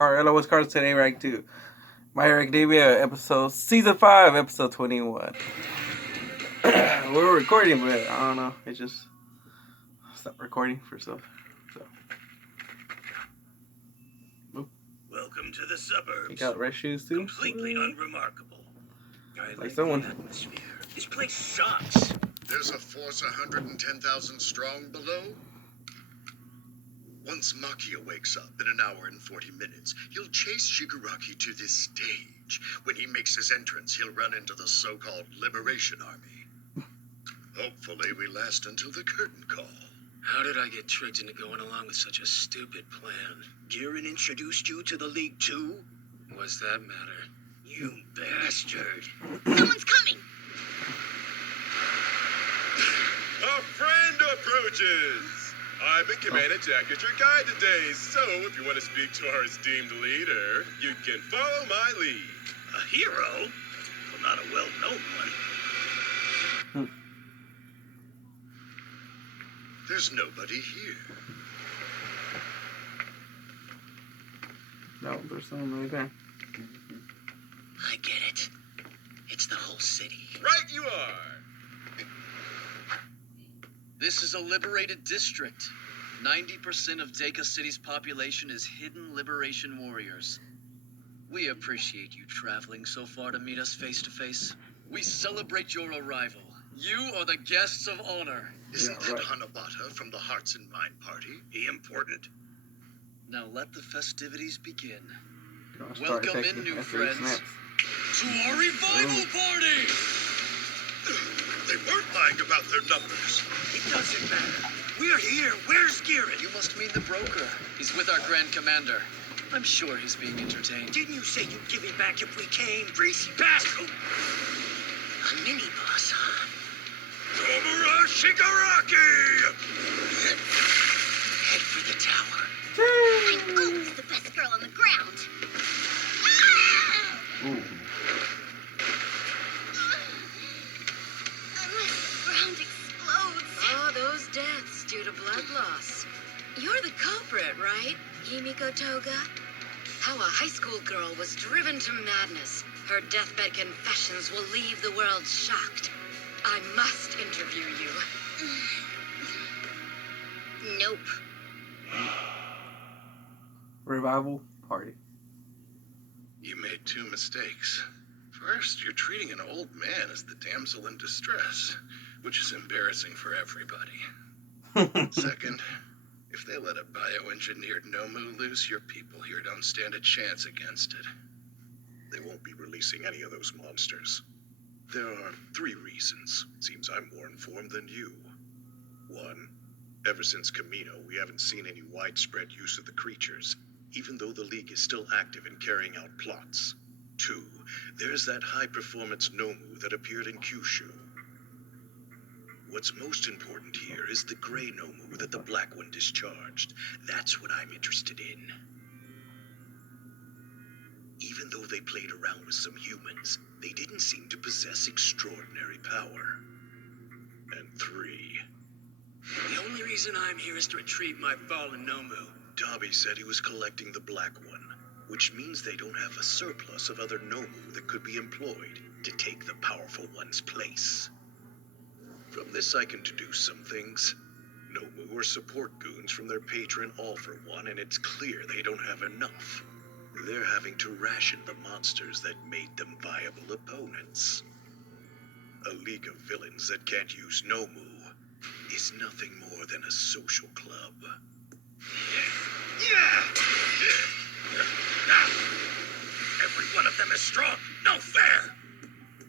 Our LOS cards today, rank 2. My Hero Academia, Season 5, episode 21. We were recording, but I don't know. It just stopped recording for stuff. So, welcome to the suburbs. you got red shoes too? Completely unremarkable. I like someone. the atmosphere. This place sucks. There's a force 110,000 strong below. Once Makia wakes up in an hour and 40 minutes, he'll chase Shigaraki to this stage. When he makes his entrance, he'll run into the so-called Liberation Army. Hopefully we last until the curtain call. How did I get tricked into going along with such a stupid plan? Girin introduced you to the League too? What's that matter? You bastard. Someone's coming! A friend approaches! I've been commanded to act as your guide today, so if you want to speak to our esteemed leader, you can follow my lead. A hero? Well, not a well-known one. There's nobody here. No, there's someone right there. I get it. It's the whole city. Right you are! This is a liberated district. 90% of Deka City's population is hidden liberation warriors. We appreciate you traveling so far to meet us face to face. We celebrate your arrival. You are the guests of honor. Isn't that Hanabata from the Hearts and Mind Party? He important? Now let the festivities begin. Welcome in, new friends, to our revival party! They weren't lying about their numbers. It doesn't matter. We're here. Where's Girin? You must mean the broker. He's with our Grand Commander. I'm sure he's being entertained. Didn't you say you'd give him back if we came? Greasy bastard! A mini-boss, huh? Tomura Shigaraki! Head for the tower. I'm always the best girl on the ground. Ooh. Unless the ground explodes. Oh, those deaths due to blood loss. You're the culprit, right, Himiko Toga? How a high school girl was driven to madness. Her deathbed confessions will leave the world shocked. I must interview you. Nope. Revival party. You made two mistakes. First, you're treating an old man as the damsel in distress, which is embarrassing for everybody. Second, if they let a bioengineered Nomu loose, your people here don't stand a chance against it. They won't be releasing any of those monsters. There are 3 reasons. Seems I'm more informed than you. 1, ever since Camino, we haven't seen any widespread use of the creatures, even though the League is still active in carrying out plots. 2, there's that high-performance Nomu that appeared in Kyushu. What's most important here is the gray Nomu that the Black One discharged. That's what I'm interested in. Even though they played around with some humans, they didn't seem to possess extraordinary power. And 3, The only reason I'm here is to retrieve my fallen Nomu. Dobby said he was collecting the Black One, which means they don't have a surplus of other Nomu that could be employed to take the powerful one's place. From this I can deduce some things. Nomu are support goons from their patron All for One, and it's clear they don't have enough. They're having to ration the monsters that made them viable opponents. A league of villains that can't use Nomu is nothing more than a social club. Every one of them is strong. No fair.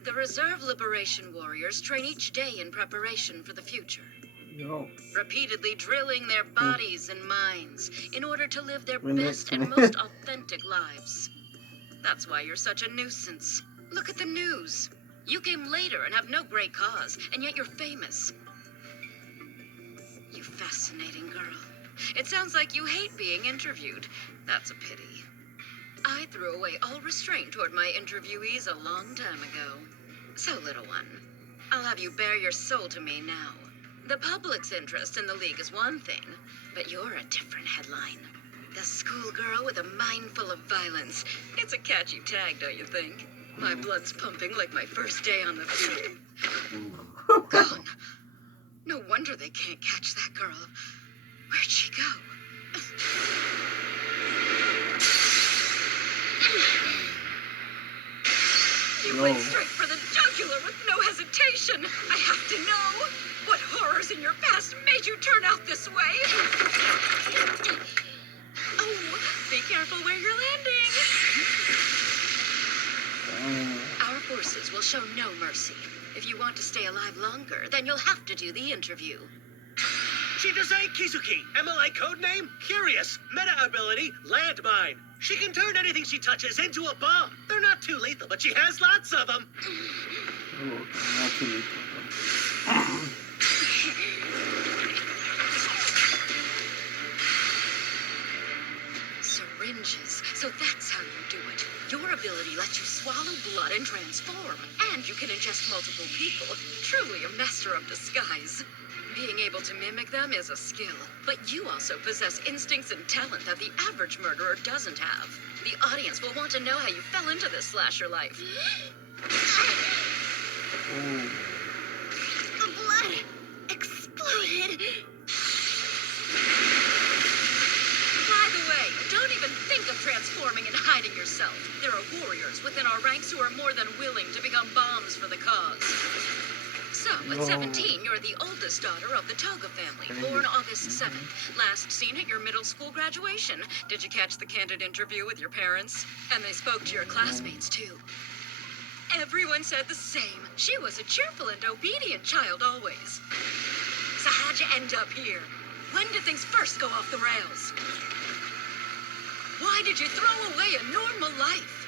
The Reserve Liberation Warriors train each day in preparation for the future, Yo. repeatedly drilling their bodies and minds in order to live their When they- best and most authentic lives. That's why you're such a nuisance. Look at the news. You came later and have no great cause, and yet you're famous. You fascinating girl. It sounds like you hate being interviewed. That's a pity. I threw away all restraint toward my interviewees a long time ago. So, little one, I'll have you bare your soul to me now. The public's interest in the League is one thing, but you're a different headline. The schoolgirl with a mind full of violence. It's a catchy tag, don't you think? My blood's pumping like my first day on the field. Gone. No wonder they can't catch that girl. Where'd she go? You went straight for the jugular with no hesitation. I have to know. What horrors in your past made you turn out this way? Oh, be careful where you're landing. Our forces will show no mercy. If you want to stay alive longer, then you'll have to do the interview. Chidose Kizuki, MLA codename, Curious, meta ability, Landmine. She can turn anything she touches into a bomb. They're not too lethal, but she has lots of them. Oh, not too lethal. Syringes. So that's how you do it. Your ability lets you swallow blood and transform. And you can ingest multiple people. Truly a master of disguise. Being able to mimic them is a skill. But you also possess instincts and talent that the average murderer doesn't have. The audience will want to know how you fell into this slasher life. The blood exploded. By the way, don't even think of transforming and hiding yourself. There are warriors within our ranks who are more than willing to become bombs for the cause. So, at 17, you're the oldest daughter of the Toga family, born August 7th. Last seen at your middle school graduation. Did you catch the candid interview with your parents? And they spoke to your classmates, too. Everyone said the same. She was a cheerful and obedient child always. So how'd you end up here? When did things first go off the rails? Why did you throw away a normal life?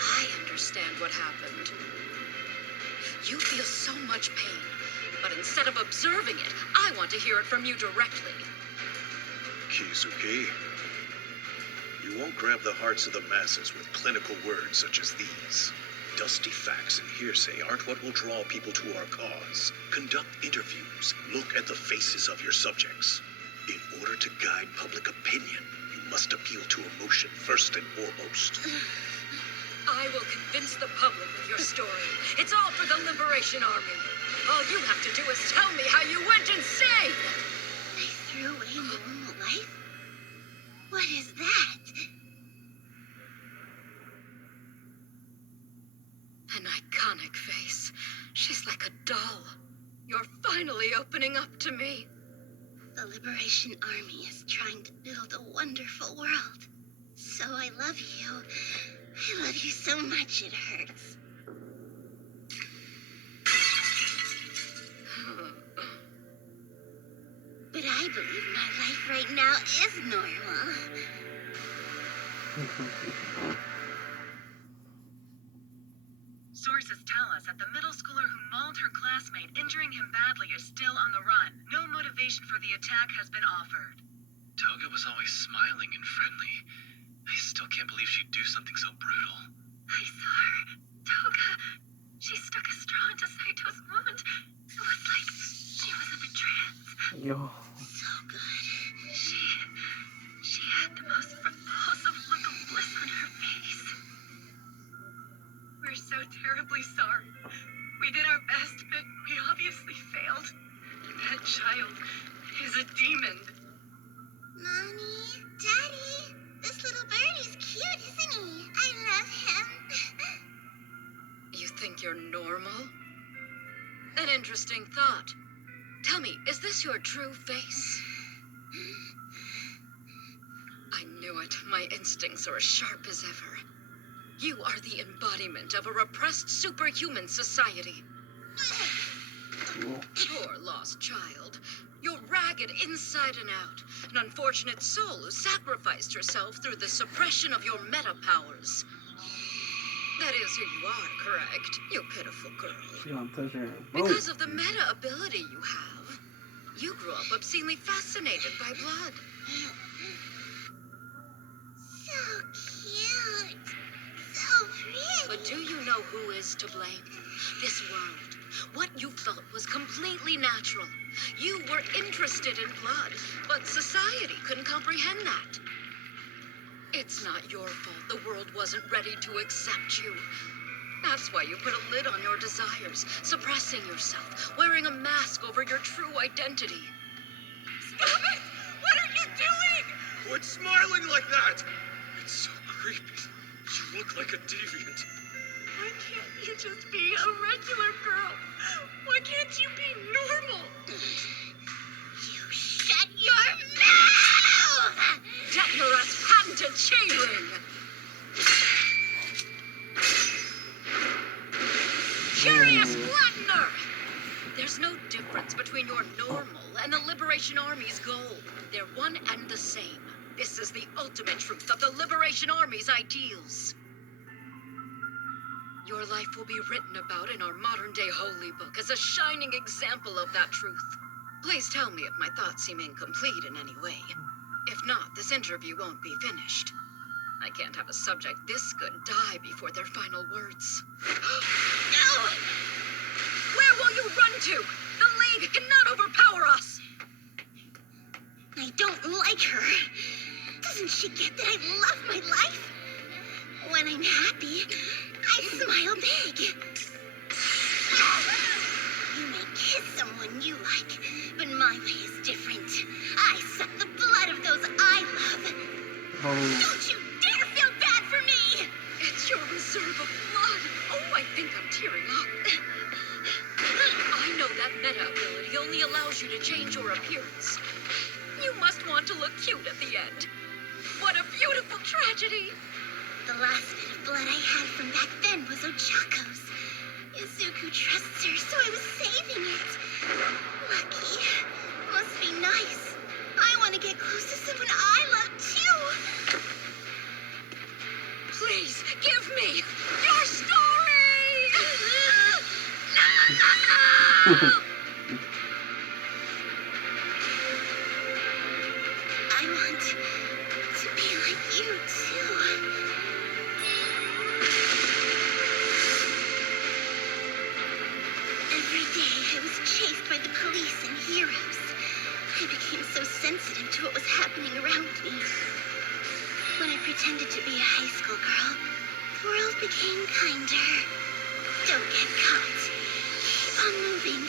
I understand what happened. You feel so much pain, but instead of observing it, I want to hear it from you directly. Kizuki, you won't grab the hearts of the masses with clinical words such as these. Dusty facts and hearsay aren't what will draw people to our cause. Conduct interviews. Look at the faces of your subjects. In order to guide public opinion, you must appeal to emotion first and foremost. I will convince the public with your story. It's all for the Liberation Army. All you have to do is tell me how you went insane! I threw away normal life? What is that? An iconic face. She's like a doll. You're finally opening up to me. The Liberation Army is trying to build a wonderful world. So I love you. I love you so much it hurts. But I believe my life right now is normal. Sources tell us that the middle schooler who mauled her classmate, injuring him badly, is still on the run. No motivation for the attack has been offered. Toga was always smiling and friendly. I still can't believe she'd do something so brutal. I saw her. Toga. She stuck a straw into Saito's wound. It was like she was in a trance. Yo. So good. She had the most repulsive look of bliss on her face. We're so terribly sorry. We did our best, but we obviously failed. That child is a demon. Mommy, Daddy, this little bird is cute, isn't he? I love him. You think you're normal? An interesting thought. Tell me, is this your true face? I knew it. My instincts are as sharp as ever. You are the embodiment of a repressed superhuman society. Poor lost child. You're ragged inside and out. An unfortunate soul who sacrificed herself through the suppression of your meta powers. That is who you are, correct? You pitiful girl. She don't touch her. Because of the meta ability you have. You grew up obscenely fascinated by blood. So cute. So pretty. But do you know who is to blame? This world. What you felt was completely natural. You were interested in blood, but society couldn't comprehend that. It's not your fault the world wasn't ready to accept you. That's why you put a lid on your desires, suppressing yourself, wearing a mask over your true identity. Stop it! What are you doing? Quit smiling like that! It's so creepy. You look like a deviant. Why can't you just be a regular girl? Why can't you be normal? You shut your mouth! Detmerat's patented chain ring! Curious Flattener! There's no difference between your normal and the Liberation Army's goal. They're one and the same. This is the ultimate truth of the Liberation Army's ideals. Your life will be written about in our modern-day holy book as a shining example of that truth. Please tell me if my thoughts seem incomplete in any way. If not, this interview won't be finished. I can't have a subject this good die before their final words. No! Where will you run to? The League cannot overpower us! I don't like her. Doesn't she get that I love my life? When I'm happy, I smile big. You may kiss someone you like, but my way is different. I suck the blood of those I love. Don't you dare feel bad for me! It's your reserve of blood. Oh, I think I'm tearing up. I know that meta ability only allows you to change your appearance. You must want to look cute at the end. What a beautiful tragedy! The last bit of blood I had from back then was Ochako's. Izuku trusts her, so I was saving it. Lucky. Must be nice. I want to get close to someone I love too. Please, give me your story! No! I want to be like you too. Every day I was chased by the police and heroes. I became so sensitive to what was happening around me. When I pretended to be a high school girl, the world became kinder. Don't get caught. Keep on moving.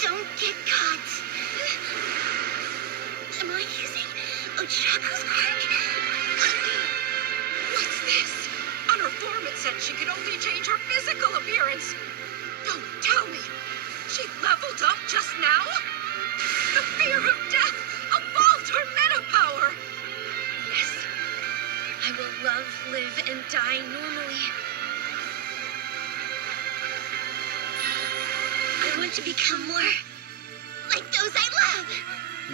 Don't get caught. Am I using Ochako's quirk? What's this? On her form it said she could only change her physical appearance. Don't tell me. She leveled up just now? The fear of death evolved her meta power. Yes. I will love, live, and die normally. I want to become more like those I love.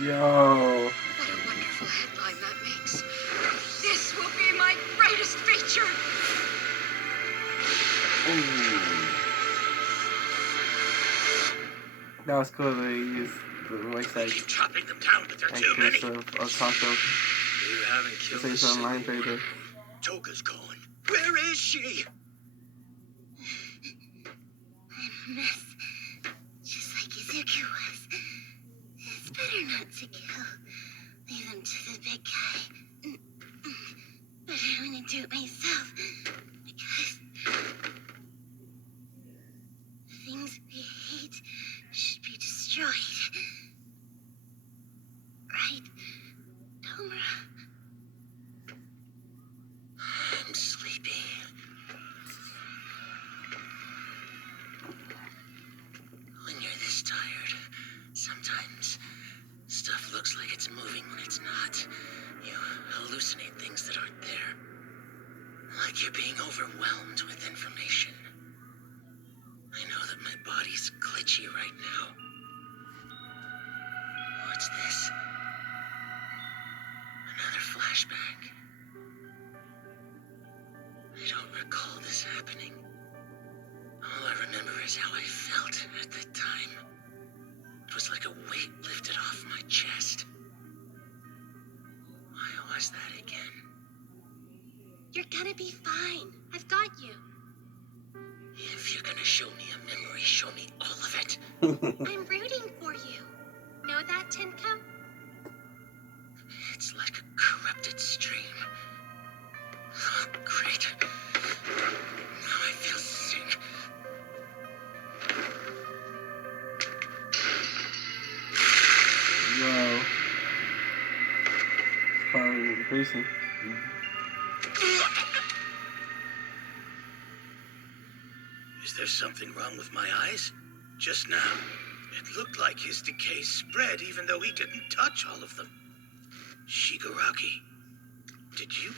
Yo. What a wonderful headline that makes. This will be my greatest feature. That was cool that he used the voice Keep chopping them down, but there are too many. actress of Taco You haven't to killed say a some single lines right one. there. Toga's gone. Where is she? I'm a mess. Just like Izuku was. It's better not to kill. Leave them to the big guy. But I want to do it myself. Because the things we hate should be destroyed. Right, Tomura? I'm sleepy. When you're this tired, sometimes stuff looks like it's moving when it's not. You hallucinate things that aren't there. Like you're being overwhelmed with information. I know that my body's glitchy right now. What's this? Another flashback. I don't recall this happening. All I remember is how I felt at the time. It was like a weight lifted off my chest. Why was that again? You're gonna be fine. I've got you. If you're gonna show me a memory, show me all of it. I'm rooting for you. know that, Tin Cup? It's like a corrupted stream. Oh, great. Now I feel sick. Wow. Probably increasing. Is there something wrong with my eyes? Just now, it looked like his decay spread even though he didn't touch all of them. Shigaraki, did you?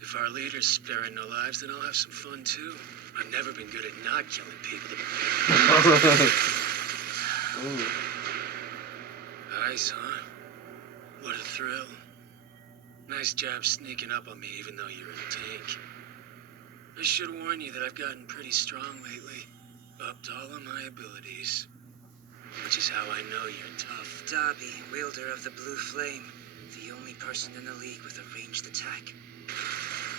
If our leader's sparing no lives, then I'll have some fun too. I've never been good at not killing people. Ooh. Nice, huh? What a thrill. Nice job sneaking up on me even though you're a tank. I should warn you that I've gotten pretty strong lately. Upped all of my abilities. Which is how I know you're tough. Dobby, wielder of the blue flame. The only person in the league with a ranged attack.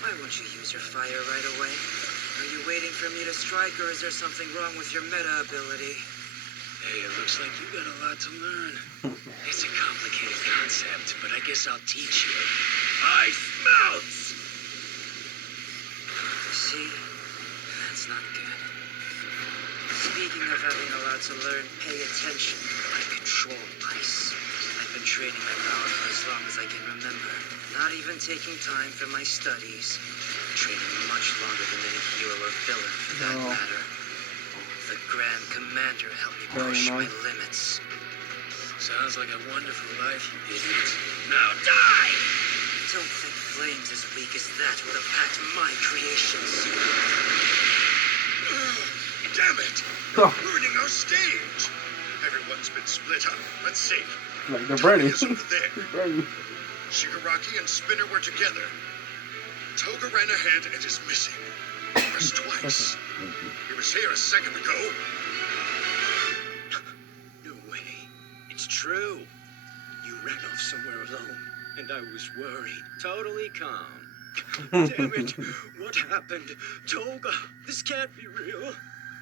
Why won't you use your fire right away? Are you waiting for me to strike, or is there something wrong with your meta ability? Hey, it looks like you got a lot to learn. It's a complicated concept, but I guess I'll teach you. Ice melts! See? That's not good. Speaking of having a lot to learn, pay attention. I control ice. I've been training my power for as long as I can remember. Not even taking time for my studies. Training much longer than any hero or villain for that matter. The Grand Commander helped me push my limits. Sounds like a wonderful life, you idiot. Now die! Don't think flames as weak as that will impact my creations. Damn it! Oh. Ruining our stage! Everyone's been split up. Let's see. Like they're Toga burning. is over there. Burning. Shigaraki and Spinner were together. Toga ran ahead and is missing. Pressed twice. He was here a second ago. No way. It's true. You ran off somewhere alone, and I was worried. Totally calm. Damn it. What happened? Toga, this can't be real.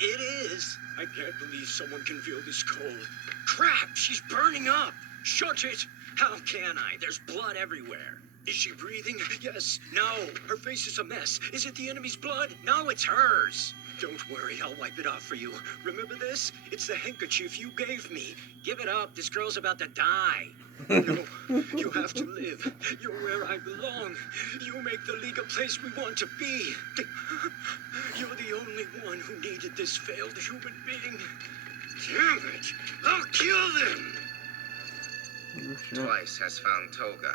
It is. I can't believe someone can feel this cold. Crap, she's burning up. Shut it. How can I? There's blood everywhere. Is she breathing? Yes. No. Her face is a mess. Is it the enemy's blood? No, it's hers. Don't worry, I'll wipe it off for you. Remember this? It's the handkerchief you gave me. Give it up. This girl's about to die. No, you have to live. You're where I belong. You make the League a place we want to be. You're the only one who needed this failed human being. Damn it! I'll kill them! Twice has found Toga.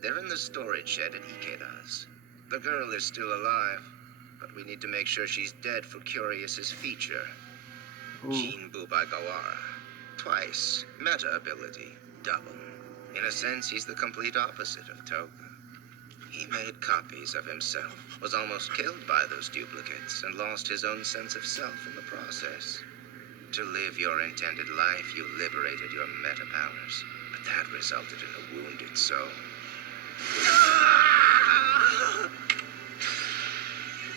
They're in the storage shed at Ikeda's. The girl is still alive, but we need to make sure she's dead for Curious's feature. Jin Bubagawara. Twice. Meta ability. Double. In a sense, he's the complete opposite of Toga. He made copies of himself, was almost killed by those duplicates, and lost his own sense of self in the process. To live your intended life, you liberated your meta powers, but that resulted in a wounded soul.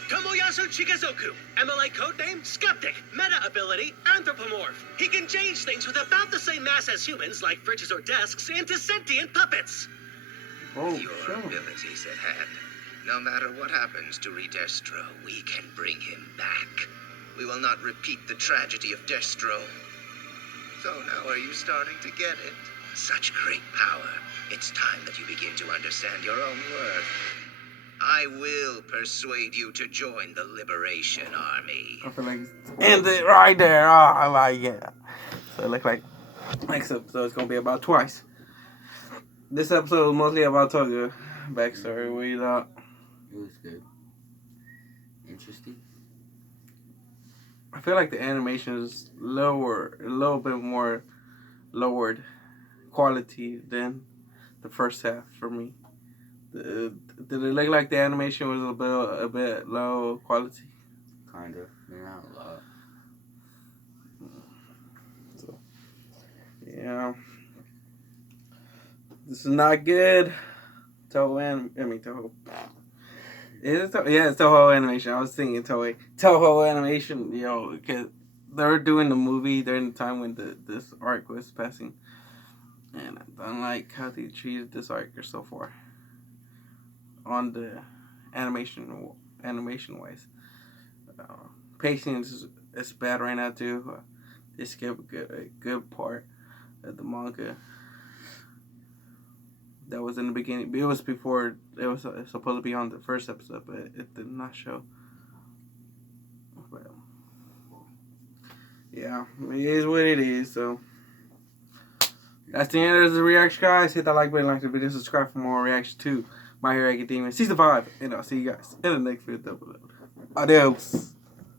Tomoyasu Chikazoku, MLA codename Skeptic, meta ability Anthropomorph. He can change things with about the same mass as humans, like fridges or desks, into sentient puppets. Oh, Your sure. abilities at hand. No matter what happens to Redestro, we can bring him back. We will not repeat the tragedy of Destro. So now are you starting to get it? Such great power. It's time that you begin to understand your own worth. I will persuade you to join the Liberation Army. I feel like end it right there. Oh, I like it. So it looks like next episode is gonna be about twice. This episode was mostly about Toga backstory. What you thought? It was good. Interesting. I feel like the animation is lower, a little bit more lowered quality than the first half for me. Did it look like the animation was a bit low quality? Kind of. Not a lot. So, yeah. This is not good. Toho. Is it Toho? Yeah, it's Toho Animation. I was thinking Toho Animation, you know, because they were doing the movie during the time when this arc was passing, and I don't like how they treated this arc so far on the animation wise. Pacing is bad right now too. They skip a good part of the manga that was in the beginning. It was before it was supposed to be on the first episode, but it did not show. But yeah, it is what it is. So that's the end of the reaction, guys. Hit that like button, like the video, subscribe for more reaction to My Hero Academia Season 5, and I'll see you guys in the next video. Adios.